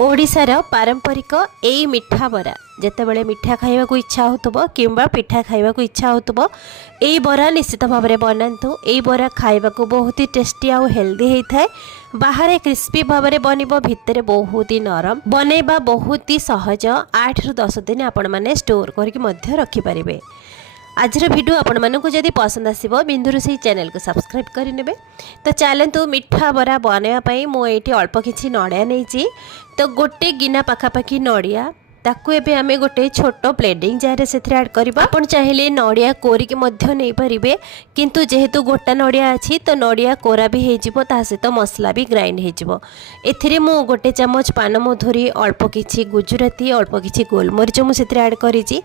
ओडिशार पारंपरिक एई मिठा बरा जेतेबेले मिठा खाइबा को इच्छा होतबो किंबा पिठा खाइबा को इच्छा होतबो एई बरा निश्चित भाव में बनातु। एई बरा खाइबा को बहुत ही टेस्टी आउ हेल्दी होता है। बाहर क्रिस्पी भाव में बनब भितर बहुत ही नरम बनैबा बहुत ही सहज 8 ରୁ 10 दिन आपण माने स्टोर करके रखिपारे। आज वीडियो आपण मानक जदि पसंद आसीबो बिंदु रोषेई चैनल को सब्सक्राइब करिनेबे। तो चलतु मिठा बरा बनाइबा मु एठी अल्प किछि नड़िया नहीं तो गोटे गिना पाखापाखि नड़िया ताकू एबे आमे गोटे छोटो प्लेटिंग जार से ऐड करबा। आपण चाहिले नड़िया कोरिके मध्य नै परिबे किंतु जेहेतु गोटा नड़िया अछि तो नड़िया कोरा भी हे जिवो ता सहित मसला भी ग्राइंड हे जिवो। एथिरे मु गोटे चमच पान मधुरी अल्प किछि गुजराती अल्प किछि गोलमरिच मु से ऐड करिछि।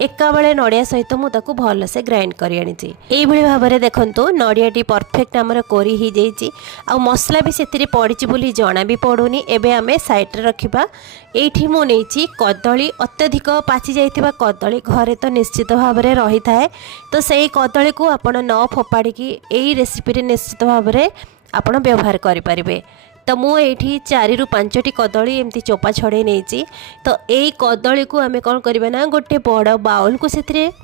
एका बेले नड़िया सहित मु ताकू भल से ग्राइंड करि आनिछि। एई भली भाबरे देखंतु नड़ियाटी परफेक्ट हमर कोरी ही जाइछि आ मसला भी सेथिरे पड़िछि बोली जणा भी पड़ुनी। एबे आमे साइड रे रखिबा। एठी मु नेछि कदली अत्यधिक पाची जाइथिबा कदली घरे तो निश्चित भाव में रही थाए तो सही कदली को आपण न फोपाड़ी एई रेसिपी रे निश्चित भाव में आपण व्यवहार करि परिबे। तो मु एठी 4 ରୁ 5टी कदली एमती चोपा छड़े नहीं तो यही कदली को आम कौन करबा ना गोटे बड़ बाउल को से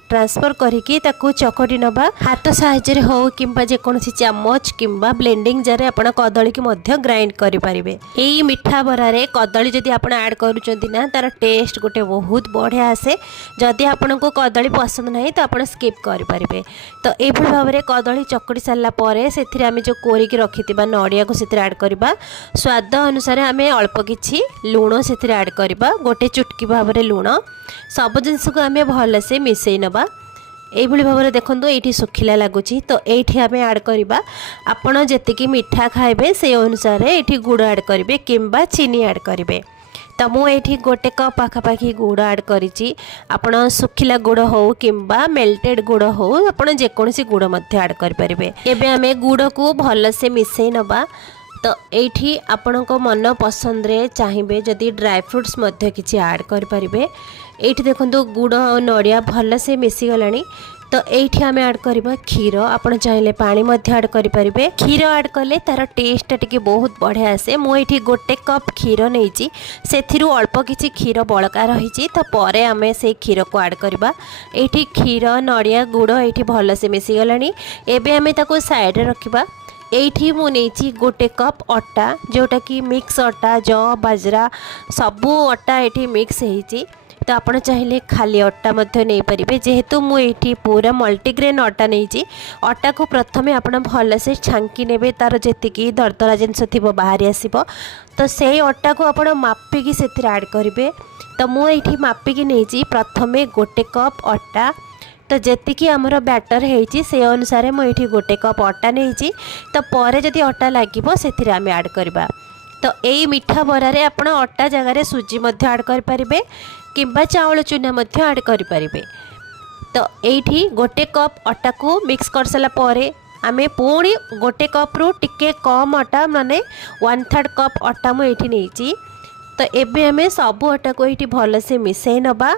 ट्रांसफर करके चकटी नबा हाथ साहाय्य हो किंबा जेकोसी चामच किंबा ब्लेंडिंग जार आपण कदली की मध्य ग्राइंड करि परिबे। एई मिठा बरा रे कदली जदि आपण ऐड करूचंती ना तार टेस्ट गोटे बहुत बढ़िया आसे। जदि आपण को कदली पसंद नहीं तो आपण स्किप करि परिबे। तो एई भली भाव में कदली चकटी सारला परे सेथिरे आमे जो कोरिकी रखितिबा नड़िया को सेथिरे ऐड करबा। स्वाद अनुसार आम अल्प किछि लुण से ऐड करबा गोटे चुटकी भाव में लुण सब जिनस को आम भल से मिसई नबा। एभली भाव में देखो ये सुखिला लगुच तो ये आम ऐड करबा। आपण जेतिकी मिठा खाइबे से अनुसार ये गुड़ ऐड करेंगे किंबा चीनी ऐड करेंगे। तो मुझे गोटे कप पाखापाखि गुड़ ऐड करी आपण सुखिला गुड़ हो किंबा मेल्टेड गुड़ हो आपण जेकोसी गुड़ मध्य ऐड करेंगे। एबे आम गुड़ को भल से मिसई नबा। तो ये आपण को मन पसंद रे चाहिए जदि ड्राई फ्रूट्स मध्य किसी ऐड करें। ये देखो गुड़ और नड़िया भल से मिसी गलानी। तो ये आम ऐड करवा क्षीर आपण चाहिए पानी मध्य ऐड करें। क्षीर ऐड कले तार टेस्ट टी बहुत बढ़िया आसे। मुझे गोटे कप क्षीर नहीं से अल्प किसी क्षीर बड़का रही तो पर आम से क्षीर को ऐड करवा। ये क्षीर नड़िया गुड़ ये भल से मिसी गलानी। एबे आम ताको साइड रखा। एठी मु नेछि गोटे कप अटा जोटा कि मिक्स अटा जौ बाजरा सबू अटा एठी मिक्स होइछि। तो आपण चाहिए खाली अटा मध्य नहीं पारिबे। जेहेतु मु एठी पूरा मल्टीग्रेन अटा नहीं अटा को प्रथमे आपण भल से छांकी नेबे तार जेतिकी दरदरा जिनस थिबो बाहरी आसीबो। तो से अटा को आपण मापिकी सेतिर ऐड करिवे। तो मु एठी मापिकी नेछि प्रथमे गोटे कप अटा तो जेतिकी आमर बैटर होइछि से अनुसार मुझे गोटे कप अटा नहीं तो पर जदि अटा लगे से आम ऐड करवा। तो यही मिठा बरा रे आपण अटा जगह सुजी मध्य ऐड करें किंबा चावल चूना मध्य ऐड करें। तो ये गोटे कप अटा को मिक्स कर सारा पर आम पुणी गोटे कप रु टिके कम अटा माने 1/3 कप अटा मुझे नहीं। तो एबे हमें सब अटा को ये भल से मिसई नबा।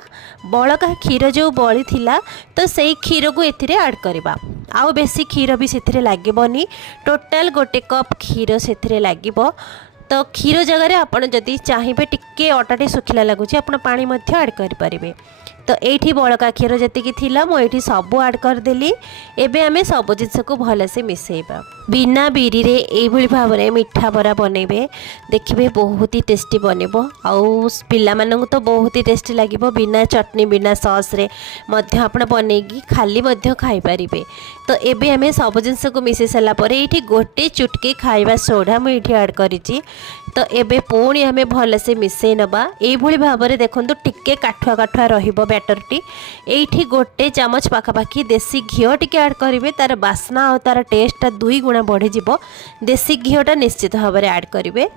बड़का क्षीर जो बड़ी थिला तो सही क्षीर को एथिरे ऐड करबा। आउ बेसी क्षीर भी सेथिरे लागेबनी। टोटाल गोटे कप क्षीर सेथिरे लागिबो। तो क्षीर जगह आपण जदि चाहिए टिके अटाटे सुखिला लगुच आपण पानी मध्य ऐड करि परिबे। तो ये बड़का क्षीर जी थिला मुझे सब ऐड करदेली। एबे आमे सब जिनस को भल से मिसेबा। बिना बिरी रे एभली भाव में मिठा बरा बनइबे देखिए बहुत ही टेस्टी बनइबो। आउ पिला मानन तो बहुत ही टेस्टी लागिबो। बिना चटनी बिना सॉस रे मध्य आपण बनैगी खाली मध्य खाई परिबे। तो एबे आमे सब जिनस को मिसे साला पर एठी गोटे चुटकी खाइबा सोडा मुझे ऐड करिछि। तो एबे पुणी आमे भल से मिसई नबा। एभली भाव में देखंतु टिके काठुआ काठुआ रहिबो बैटरटी। एठी गोटे चामच पाखापाखि देसी घिओ टिके ऐड करिवे तार बास्ना और तार टेस्ट 2 गुणा बढ़ी जिवो। देसी घिओटा निश्चित भाव में ऐड करेंगे।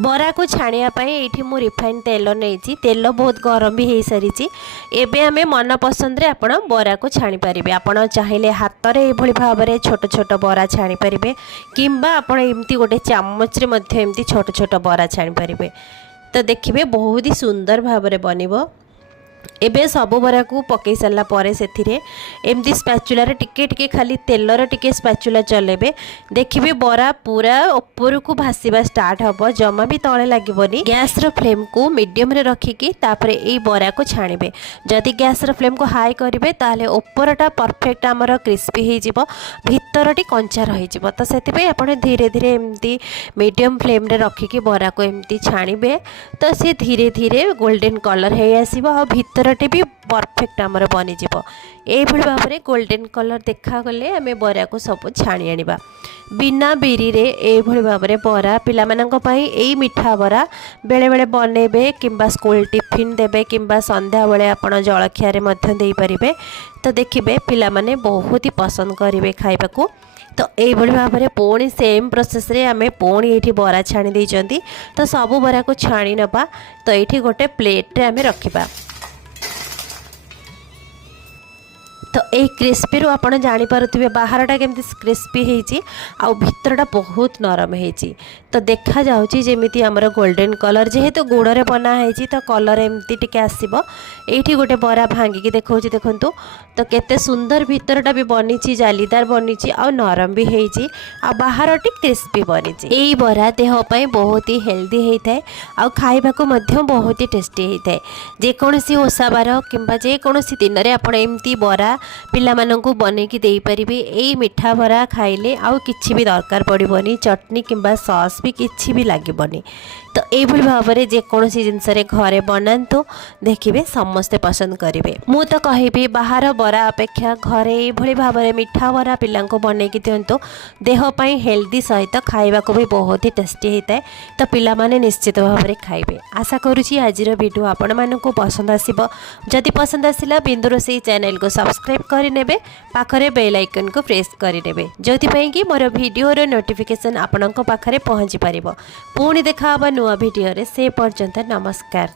बरा को छाणिया ये मु रिफाइन तेल नहीं तेल बहुत गरम भी हो सारी। एबे आमे मन पसंद रे आपण बरा को छाणी पारिबे। आपण चाहिए हाथ में ये भाव में छोट छोट बरा छाणी पारिबे किंबा आपण एमती गोटे चामच रे मध्य एमती छोट छोट बरा छाणी पारिबे। तो देखिए बहुत ही सुंदर भाव में बनिबो। एबे सब बरा को पकई सारा पर से एमती स्पैचुलार टिके टिके खाली तेलर टिके स्पैचुला चलेबे देखिए बरा पूरा ऊपर को भासीबा स्टार्ट हम जमा भी तले लगभग गैस रो फ्लेम को मीडियम रे रखिकी तापर ए बरा को छाणिबे जदि गैस रो फ्लेम को हाई करेंगे ताले ऊपरटा परफेक्ट आमर क्रिस्पी हो भितरटी कंचा रही तो से आपड़ धीरे धीरे एमती मीडियम फ्लेम रे रखिकी बरा को एमती छाणिबे तो सी धीरे धीरे गोल्डन कलर है आसीबो और भितरटी भी परफेक्ट आमर बनीज ये भाव में गोल्डन कलर देखागले आम बरा को सब छाणी आनिबा बिना बिरी रे ये भाव में बरा पिलामानंकपाई यही मिठा बरा बेले बेले बनइबे किंबा स्कूल टिफिन देबे किंबा संध्या बेले आपण जलखिया रे मध्य देई परिबे तो देखिबे पिला माने बहुत ही पसंद करिवे खाइबा को। तो यही भाव में पुणी सेम प्रोसेस रे आमे पुणी ये बरा छाणी देइचंती तो सबू बरा को छाणी नबा तो ये गोटे प्लेट रे आमे रखिबा तो ये क्रिस्पी रू आपड़ जानीपे बाहरटा केमती क्रिस्पी होती आउ भितरटा बहुत नरम होती तो देखा जाउची जेमिति हमर गोल्डन कलर जेहेतु गुड़े बनाई तो कलर एमती टिके आसीबो एठी गोटे बरा भांगिकी देखौची देखंतु तो केते सुंदर भितरटा भी बनीची जालीदार बनीची आ नरम भी होईची आ बाहरटी क्रिस्पी बनीची एई बरा देह पई बहुत ही हेल्दी होइथाय आ खाइबा को मध्य बहुत ही टेस्टी होइथाय जे कोनोसी ओसा बार किंबा जे कोनोसी दिन रे आपण एमती बरा पिलामानंकु बनेकी देई परिबे एई मिठा बरा खाइले आउ किछि भी दरकार पड़िबोनी चटनी किंबा सॉस भी किछि भी लागिबोनी तो ये भाव में जेकोसी जिनस घरे बनातु देखिए समस्ते पसंद करेंगे मु तो कहबी बाहर बरा अपेक्षा घरे ये भाव में मिठा बरा पिला बनईकी दिंतु देहपाई हेल्दी सहित खाइबा को भी बहुत ही टेस्टी होता है तो पिला माने निश्चित भाव में खाइबे आशा करुँची आज वीडियो आपण मानक पसंद आसीबो जदि पसंद आसिला बिंदु रोषेई चैनल को सब्सक्राइब करें पाखरे बेल आइकन को प्रेस करें जो कि मोर वीडियोर नोटिफिकेशन आपण पाखरे पहुँची पारिबो पुणी देखा नुआ वीडियो रे से पर्यंत नमस्कार।